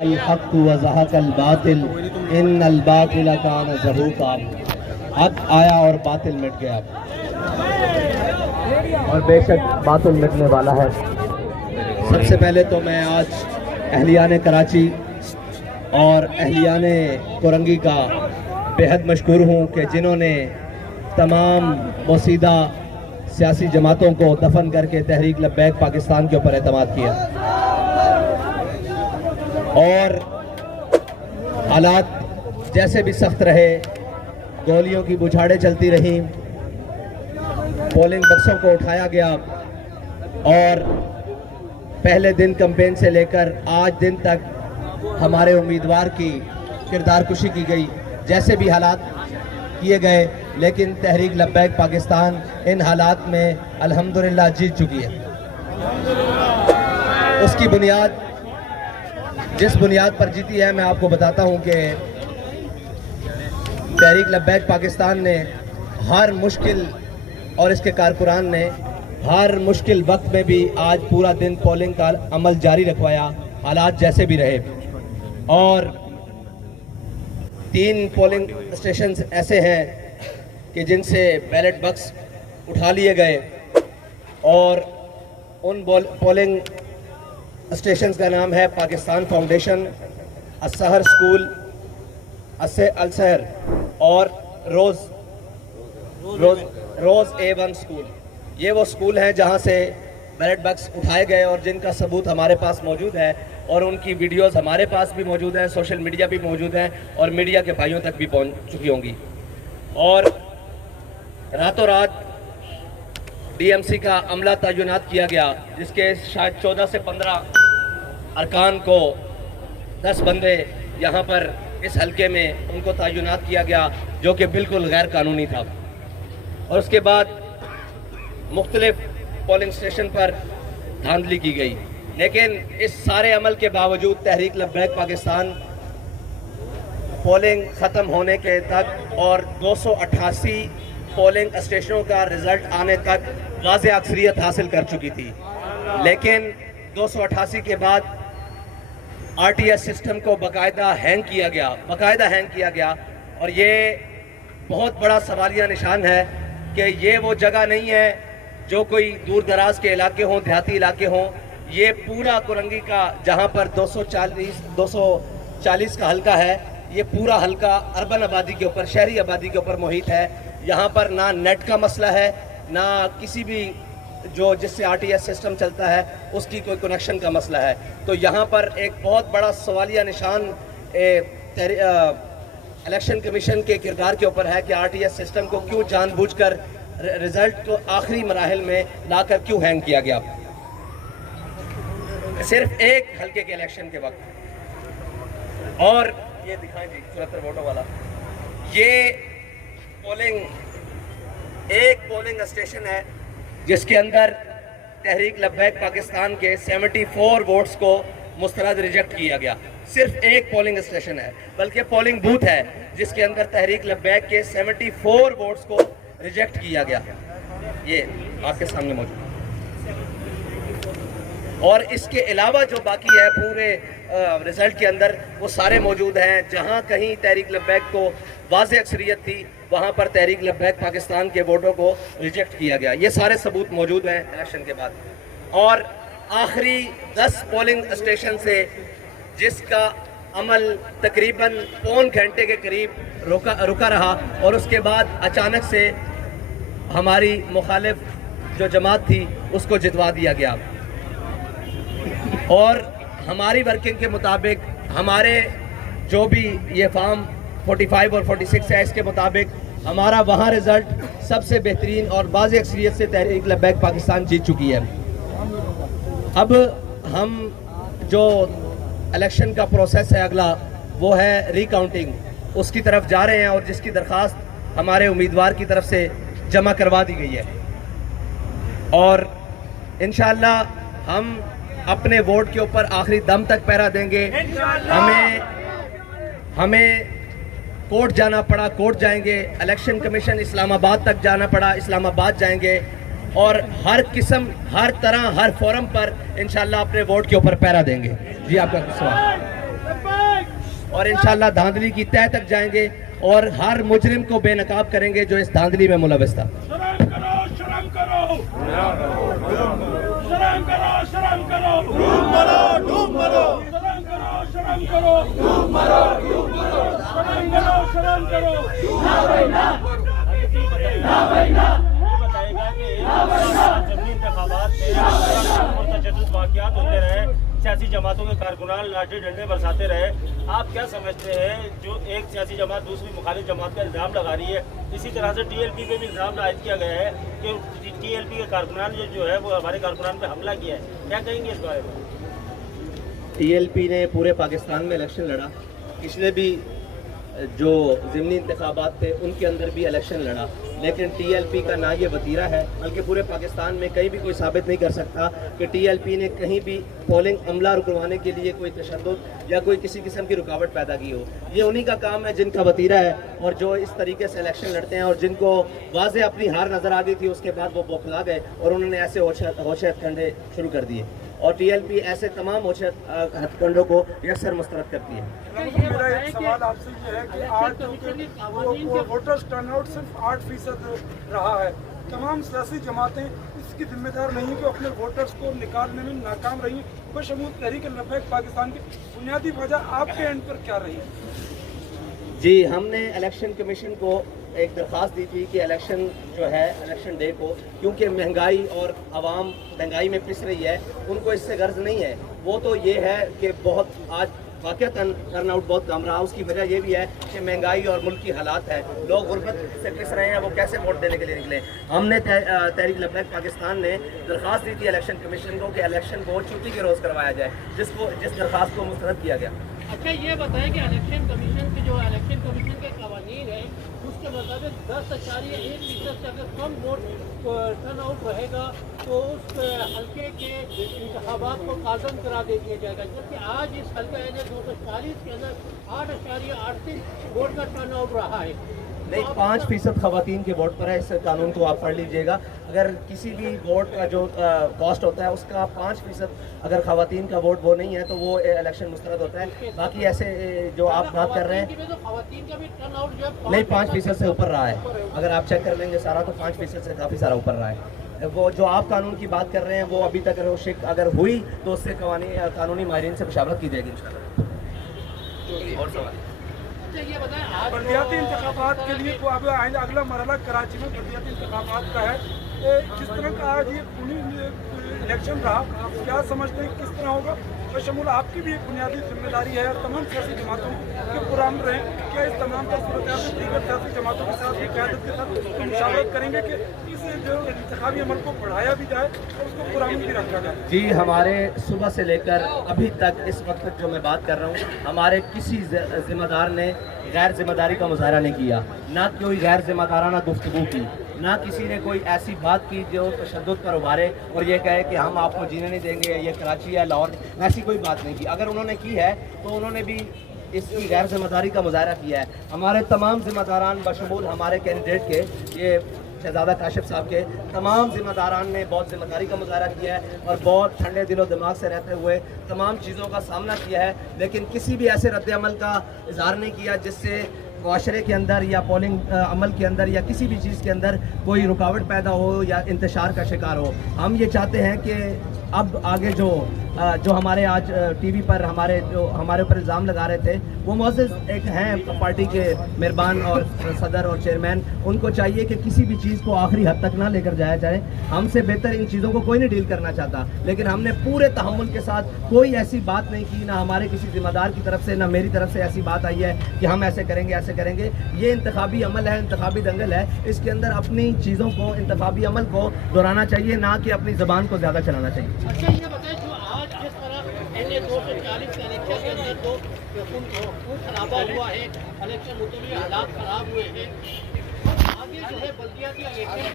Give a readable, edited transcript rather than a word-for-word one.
الحق وزهق الباطل ان الباطل کان زہوقا۔ حق آیا اور باطل مٹ گیا، اور بے شک باطل مٹنے والا ہے۔ سب سے پہلے تو میں آج اہلیان کراچی اور اہلیان کورنگی کا بے حد مشکور ہوں کہ جنہوں نے تمام موسیدہ سیاسی جماعتوں کو دفن کر کے تحریک لبیک پاکستان کے اوپر اعتماد کیا، اور حالات جیسے بھی سخت رہے، گولیوں کی بچھاڑیں چلتی رہیں، پولنگ بکسوں کو اٹھایا گیا، اور پہلے دن کمپین سے لے کر آج دن تک ہمارے امیدوار کی کردار کشی کی گئی، جیسے بھی حالات کیے گئے، لیکن تحریک لبیک پاکستان ان حالات میں الحمدللہ جیت چکی ہے۔ اس کی بنیاد، جس بنیاد پر جیتی ہے، میں آپ کو بتاتا ہوں کہ تحریک لبیک پاکستان نے ہر مشکل، اور اس کے کارکنان نے ہر مشکل وقت میں بھی آج پورا دن پولنگ کا عمل جاری رکھوایا، حالات جیسے بھی رہے۔ اور 3 پولنگ اسٹیشنز ایسے ہیں کہ جن سے بیلٹ بکس اٹھا لیے گئے، اور ان پولنگ اسٹیشنز کا نام ہے پاکستان فاؤنڈیشن، السحر اسکول، السحر، اور روز A1 اسکول۔ یہ وہ اسکول ہیں جہاں سے بیلٹ بکس اٹھائے گئے، اور جن کا ثبوت ہمارے پاس موجود ہے، اور ان کی ویڈیوز ہمارے پاس بھی موجود ہیں، سوشل میڈیا بھی موجود ہیں، اور میڈیا کے بھائیوں تک بھی پہنچ چکی ہوں گی۔ اور راتوں رات ڈی ایم سی کا عملہ تعینات کیا گیا، جس کے شاید 14 سے 15 ارکان کو 10 بندے یہاں پر اس حلقے میں ان کو تعینات کیا گیا، جو کہ بالکل غیر قانونی تھا۔ اور اس کے بعد مختلف پولنگ اسٹیشن پر دھاندلی کی گئی، لیکن اس سارے عمل کے باوجود تحریک لبیک پاکستان پولنگ ختم ہونے کے تک اور 288 پولنگ اسٹیشنوں کا رزلٹ آنے تک واضح اکثریت حاصل کر چکی تھی، لیکن 288 کے بعد RTS سسٹم کو باقاعدہ ہینگ کیا گیا، اور یہ بہت بڑا سوالیہ نشان ہے کہ یہ وہ جگہ نہیں ہے جو کوئی دور دراز کے علاقے ہوں، دیہاتی علاقے ہوں۔ یہ پورا کورنگی کا، جہاں پر 240 کا حلقہ ہے، یہ پورا حلقہ اربن آبادی کے اوپر، شہری آبادی کے اوپر محیط ہے۔ یہاں پر نہ نیٹ کا مسئلہ ہے، نہ کسی بھی جس سے RTS سسٹم چلتا ہے اس کی کوئی کنیکشن کا مسئلہ ہے۔ تو یہاں پر ایک بہت بڑا سوالیہ نشان الیکشن کمیشن کے کردار کے اوپر ہے کہ RTS سسٹم کو کیوں جان بوجھ کر رزلٹ کو آخری مراحل میں لا کر کیوں ہینگ کیا گیا، صرف ایک حلقے کے الیکشن کے وقت۔ اور یہ دکھائیں جی 74 ووٹوں والا، یہ ایک پولنگ اسٹیشن ہے جس کے اندر تحریک لبیک پاکستان کے 74 ووٹس کو مسترد ریجیکٹ کیا گیا۔ صرف ایک پولنگ اسٹیشن ہے، بلکہ پولنگ بوتھ ہے جس کے اندر تحریک لبیک کے 74 ووٹس کو ریجیکٹ کیا گیا۔ یہ آپ کے سامنے موجود ہے۔ اور اس کے علاوہ جو باقی ہے پورے رزلٹ کے اندر، وہ سارے موجود ہیں۔ جہاں کہیں تحریک لبیک کو واضح اکثریت تھی، وہاں پر تحریک لبیک پاکستان کے ووٹوں کو ریجیکٹ کیا گیا۔ یہ سارے ثبوت موجود ہیں الیکشن کے بعد۔ اور آخری 10 پولنگ اسٹیشن سے، جس کا عمل تقریباً پون گھنٹے کے قریب رکا رہا، اور اس کے بعد اچانک سے ہماری مخالف جو جماعت تھی اس کو جتوا دیا گیا۔ اور ہماری ورکنگ کے مطابق، ہمارے جو بھی یہ فارم 45 اور 46 ہے، اس کے مطابق ہمارا وہاں رزلٹ سب سے بہترین اور واضح اکثریت سے تحریک لبیک پاکستان جیت چکی ہے۔ اب ہم جو الیکشن کا پروسیس ہے اگلا، وہ ہے ری کاؤنٹنگ، اس کی طرف جا رہے ہیں، اور جس کی درخواست ہمارے امیدوار کی طرف سے جمع کروا دی گئی ہے۔ اور انشاءاللہ ہم اپنے ووٹ کے اوپر آخری دم تک پہرا دیں گے۔ ہمیں کورٹ جانا پڑا، کورٹ جائیں گے، الیکشن کمیشن اسلام آباد تک جانا پڑا، اسلام آباد جائیں گے، اور ہر قسم، ہر طرح، ہر فورم پر انشاءاللہ اپنے ووٹ کے اوپر پہرا دیں گے۔ جی آپ کا سوال۔ اور انشاءاللہ دھاندلی کی تہہ تک جائیں گے اور ہر مجرم کو بے نقاب کریں گے جو اس دھاندلی میں ملوث تھا. شرم کرو شرم کرو شرم کرو ڈوب مرو ڈوب مرو شرم کرو شرم کرو ڈوب مرو ڈوب مرو شرم کرو شرم کرو نا بھائی نا بھائی نا. بتائے گا کہ جمہوری انتخابات میں تجدد واقعات ہوتے رہے, سیاسی جماعتوں کے کارکنان لاٹھی ڈنڈے برساتے رہے, آپ کیا سمجھتے ہیں جو ایک سیاسی جماعت دوسری مخالف جماعت کا الزام لگا رہی ہے, اسی طرح سے ٹی ایل پی پہ بھی الزام عائد کیا گیا ہے کہ ٹی ایل پی کے کارکنان جو ہے وہ ہمارے کارکنان پہ حملہ کیا ہے, کیا کہیں گے اس بارے میں؟ ٹی ایل پی نے پورے پاکستان میں الیکشن لڑا, پچھلے بھی جو ضمنی انتخابات تھے ان کے اندر بھی الیکشن لڑا, لیکن ٹی ایل پی کا نہ یہ وتیرہ ہے بلکہ پورے پاکستان میں کہیں بھی کوئی ثابت نہیں کر سکتا کہ ٹی ایل پی نے کہیں بھی پولنگ عملہ رکوانے کے لیے کوئی تشدد یا کوئی کسی قسم کی رکاوٹ پیدا کی ہو. یہ انہی کا کام ہے جن کا وتیرہ ہے اور جو اس طریقے سے الیکشن لڑتے ہیں, اور جن کو واضح اپنی ہار نظر آ گئی تھی اس کے بعد وہ بوکھلا گئے اور انہوں نے ایسے ہوش ہتھ کنڈے شروع کر دیے, اور ٹی ایل پی ایسے تمام ہوش ہتھ کنڈوں کو یکسر مسترد کرتی ہے. میرا ایک سوال آپ سے یہ ہے کہ آج ووٹرز ٹرن آؤٹ صرف 8% رہا ہے, تمام سیاسی جماعتیں اس کی ذمہ دار نہیں کہ اپنے ووٹرز کو نکالنے میں ناکام رہی, بشمول تحریک لبیک پاکستان کی بنیادی وجہ آپ کے اینڈ پر کیا رہی؟ جی, ہم نے الیکشن کمیشن کو ایک درخواست دی تھی کہ الیکشن جو ہے الیکشن ڈے کو, کیونکہ مہنگائی اور عوام مہنگائی میں پس رہی ہے, ان کو اس سے غرض نہیں ہے, وہ تو یہ ہے کہ بہت آج واقعتاً ٹرن آؤٹ بہت کم رہا. اس کی وجہ یہ بھی ہے کہ مہنگائی اور ملک کی حالات ہے, لوگ غربت سے پس رہے ہیں, وہ کیسے ووٹ دینے کے لیے نکلے. ہم نے تحریک لبیک پاکستان نے درخواست دی تھی الیکشن کمیشن کو کہ الیکشن کو چھٹی کے روز کروایا جائے, جس درخواست کو مسترد کیا گیا. اچھا یہ بتائیں کہ الیکشن کمیشن کے جو الیکشن کمیشن کے قوانین ہیں اس کے مطابق 10.1% سے اگر کم ووٹ ٹرن آؤٹ رہے گا تو اس حلقے کے انتخابات کو کالعدم قرار دے دیا جائے گا, جبکہ آج اس حلقہ 240 کے اندر 8.83 ووٹ کا ٹرن آؤٹ رہا ہے. نہیں, 5% خواتین کے ووٹ پر ہے. اس قانون کو آپ پڑھ لیجئے گا, اگر کسی بھی ووٹ کا جو کاسٹ ہوتا ہے اس کا 5% اگر خواتین کا ووٹ وہ نہیں ہے تو وہ الیکشن مسترد ہوتا ہے. باقی ایسے جو آپ بات کر رہے ہیں نہیں, 5% سے اوپر رہا ہے. اگر آپ چیک کر لیں گے سارا تو 5% سے کافی سارا اوپر رہا ہے. وہ جو آپ قانون کی بات کر رہے ہیں وہ ابھی تک روشک اگر ہوئی تو اس سے قانونی ماہرین سے مشاورت کی جائے گی انشاءاللہ. اور سوال بلدیاتی انتخابات کے لیے اگلا مرحلہ کراچی میں بلدیاتی انتخابات کا ہے, جس طرح کا آج یہ پونی الیکشن رہا, کیا سمجھتے ہیں کس طرح ہوگا؟ بشمول آپ کی بھی ایک بنیادی ذمہ داری ہے اور تمام سیاسی جماعتوں کے پرامن رہیں, کیا اس تمام صورتحال میں دیگر سیاسی جماعتوں کے ساتھ قیادت کے ساتھ مشاورت کریں گے کہ اس جو انتخابی عمل کو بڑھایا بھی جائے اور اس کو پرامن بھی رکھا جائے؟ جی, ہمارے صبح سے لے کر ابھی تک اس وقت تک جو میں بات کر رہا ہوں, ہمارے کسی ذمہ دار نے غیر ذمہ داری کا مظاہرہ نہیں کیا, نہ کوئی غیر ذمہ دارانہ گفتگو کی, نہ کسی نے کوئی ایسی بات کی جو تشدد پر ابھارے اور یہ کہے کہ ہم آپ کو جینے نہیں دیں گے, یہ کراچی ہے لاہور, ایسی کوئی بات نہیں کی. اگر انہوں نے کی ہے تو انہوں نے بھی اس کی غیر ذمہ داری کا مظاہرہ کیا ہے. ہمارے تمام ذمہ داران بشمول ہمارے کینڈیڈیٹ کے, یہ شہزادہ کاشف صاحب کے تمام ذمہ داران نے بہت ذمہ داری کا مظاہرہ کیا ہے اور بہت ٹھنڈے دل و دماغ سے رہتے ہوئے تمام چیزوں کا سامنا کیا ہے, لیکن کسی بھی ایسے رد عمل کا اظہار نہیں کیا جس سے معاشرے کے اندر یا پولنگ عمل کے اندر یا کسی بھی چیز کے اندر کوئی رکاوٹ پیدا ہو یا انتشار کا شکار ہو. ہم یہ چاہتے ہیں کہ اب آگے جو ہمارے آج ٹی وی پر ہمارے اوپر الزام لگا رہے تھے وہ معزز ایک ہیں پارٹی کے مہربان اور صدر اور چیئرمین, ان کو چاہیے کہ کسی بھی چیز کو آخری حد تک نہ لے کر جایا جائے. ہم سے بہتر ان چیزوں کو کوئی نہیں ڈیل کرنا چاہتا, لیکن ہم نے پورے تحمل کے ساتھ کوئی ایسی بات نہیں کی, نہ ہمارے کسی ذمہ دار کی طرف سے نہ میری طرف سے ایسی بات آئی ہے کہ ہم ایسے کریں گے ایسے کریں گے. یہ انتخابی عمل ہے, انتخابی دنگل ہے, اس کے اندر اپنی چیزوں کو, انتخابی عمل کو دہرانا چاہیے, نہ کہ اپنی زبان کو زیادہ چلانا چاہیے. اچھا یہ بتائیں جو آج جس طرح 240 کے الیکشن کے اندر تو خون خرابہ ہوا ہے, الیکشن متعلق حالات خراب ہوئے ہیں, آگے جو ہے بلدیاتی الیکشن